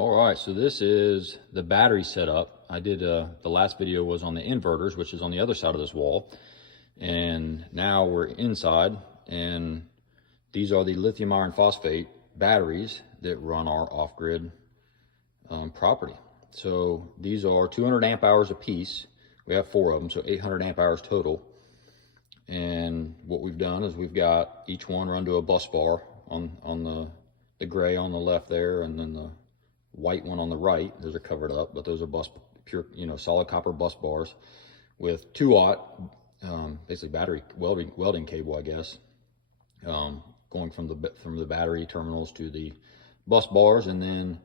All right, so this is the battery setup. I did, the last video was on the inverters, which is on the other side of this wall. And now we're inside, and these are the lithium iron phosphate batteries that run our off-grid property. So these are 200 amp hours a piece. We have 4 of them, so 800 amp hours total. And what we've done is we've got each one run to a bus bar on the gray on the left there, and then the white one on the right. Those are covered up, but those are pure, solid copper bus bars with 2-aught, basically battery welding cable, I guess, going from the battery terminals to the bus bars, and then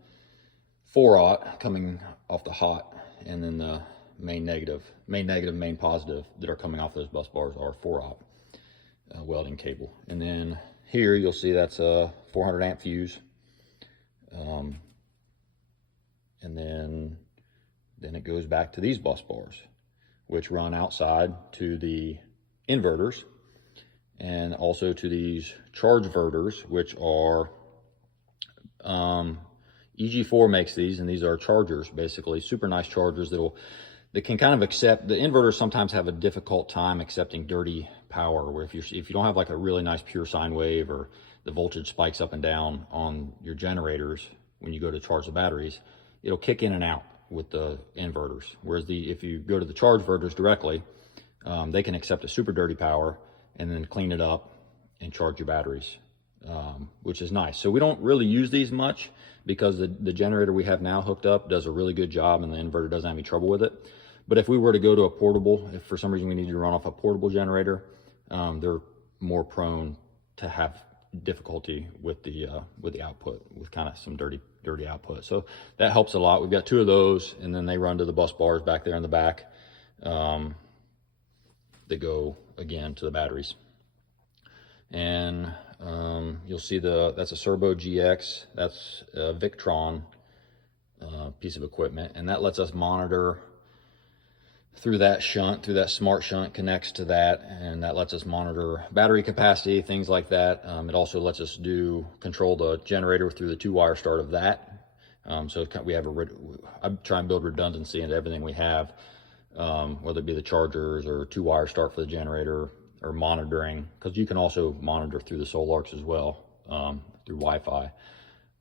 4-aught coming off the hot, and then the main negative, main positive that are coming off those bus bars are 4-aught welding cable. And then here you'll see that's a 400 amp fuse. And then it goes back to these bus bars, which run outside to the inverters and also to these charge verters, which are EG4 makes these, and these are chargers, basically super nice chargers that can kind of accept. The inverters sometimes have a difficult time accepting dirty power, where if you don't have like a really nice pure sine wave, or the voltage spikes up and down on your generators when you go to charge the batteries, it'll kick in and out with the inverters. Whereas if you go to the charge verters directly, they can accept a super dirty power and then clean it up and charge your batteries, which is nice. So we don't really use these much because the generator we have now hooked up does a really good job, and the inverter doesn't have any trouble with it. But if we were to go to a portable, if for some reason we need to run off a portable generator, they're more prone to have difficulty with the output, with kind of some dirty output. So that helps a lot. We've got 2 of those, and then they run to the bus bars back there in the back, that go again to the batteries. And you'll see that's a Serbo GX. That's a Victron piece of equipment, and that lets us monitor through that smart shunt connects to that, and that lets us monitor battery capacity, things like that. It also lets us control the generator through the 2-wire start of that. So we have I try and build redundancy into everything we have, whether it be the chargers or 2-wire start for the generator, or monitoring, because you can also monitor through the Solarcs as well, through Wi-Fi.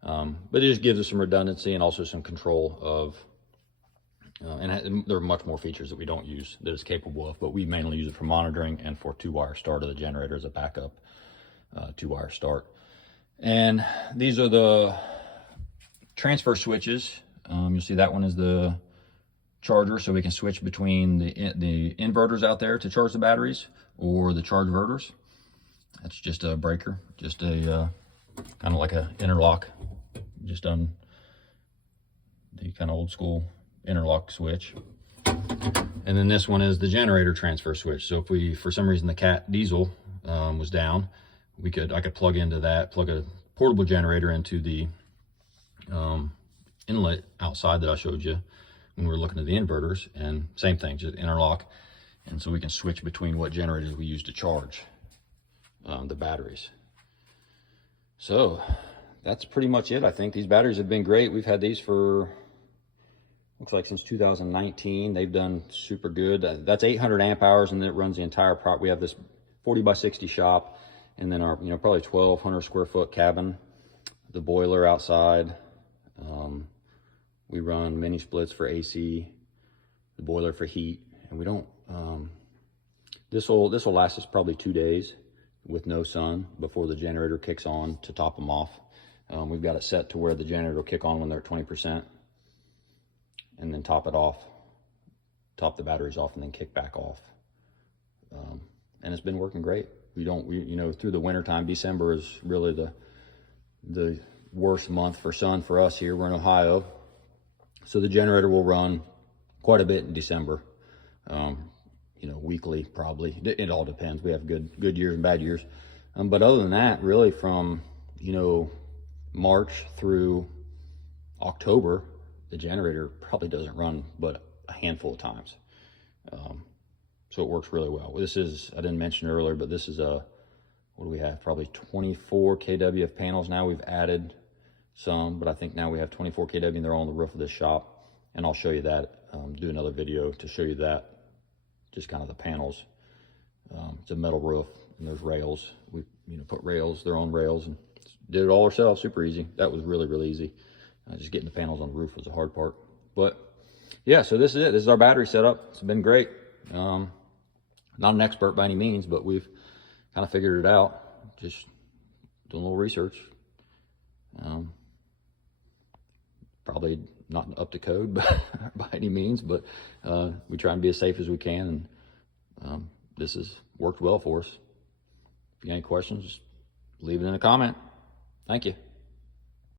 But it just gives us some redundancy and also some control of, and there are much more features that we don't use that it's capable of, but we mainly use it for monitoring and for 2-wire start of the generator as a backup 2-wire start. And these are the transfer switches. You'll see that one is the charger, so we can switch between the inverters out there to charge the batteries, or the charge verters. That's just a breaker, just a kind of like a interlock, just on the kind of old school interlock switch. And then this one is the generator transfer switch. So if for some reason the Cat diesel was down, I could plug into that, plug a portable generator into the inlet outside that I showed you when we were looking at the inverters, and same thing, just interlock. And so we can switch between what generators we use to charge the batteries. So that's pretty much it. I think these batteries have been great. We've had these for, looks like since 2019. They've done super good. That's 800 amp hours, and it runs the entire prop. We have this 40 by 60 shop, and then our probably 1,200 square foot cabin, the boiler outside. We run mini splits for AC, the boiler for heat, and we don't. This will last us probably 2 days with no sun before the generator kicks on to top them off. We've got it set to where the generator will kick on when they're at 20%, and then top the batteries off, and then kick back off. And it's been working great. Through the winter time, December is really the worst month for sun for us here. We're in Ohio, so the generator will run quite a bit in December. Weekly probably. It all depends. We have good years and bad years. But other than that, really from, March through October, the generator probably doesn't run but a handful of times. So it works really well. This is, I didn't mention earlier, but this is what do we have? Probably 24 kW of panels now. We've added some, but I think now we have 24 kW and they're all on the roof of this shop. And I'll show you that, do another video to show you that, just kind of the panels. It's a metal roof and there's rails. We put rails, their own rails, and did it all ourselves, super easy. That was really, really easy. Just getting the panels on the roof was the hard part. But yeah, so this is it. This is our battery setup. It's been great. Not an expert by any means, but we've kind of figured it out. Just doing a little research. Probably not up to code by any means, but we try and be as safe as we can, and this has worked well for us. If you got any questions, just leave it in a comment. Thank you.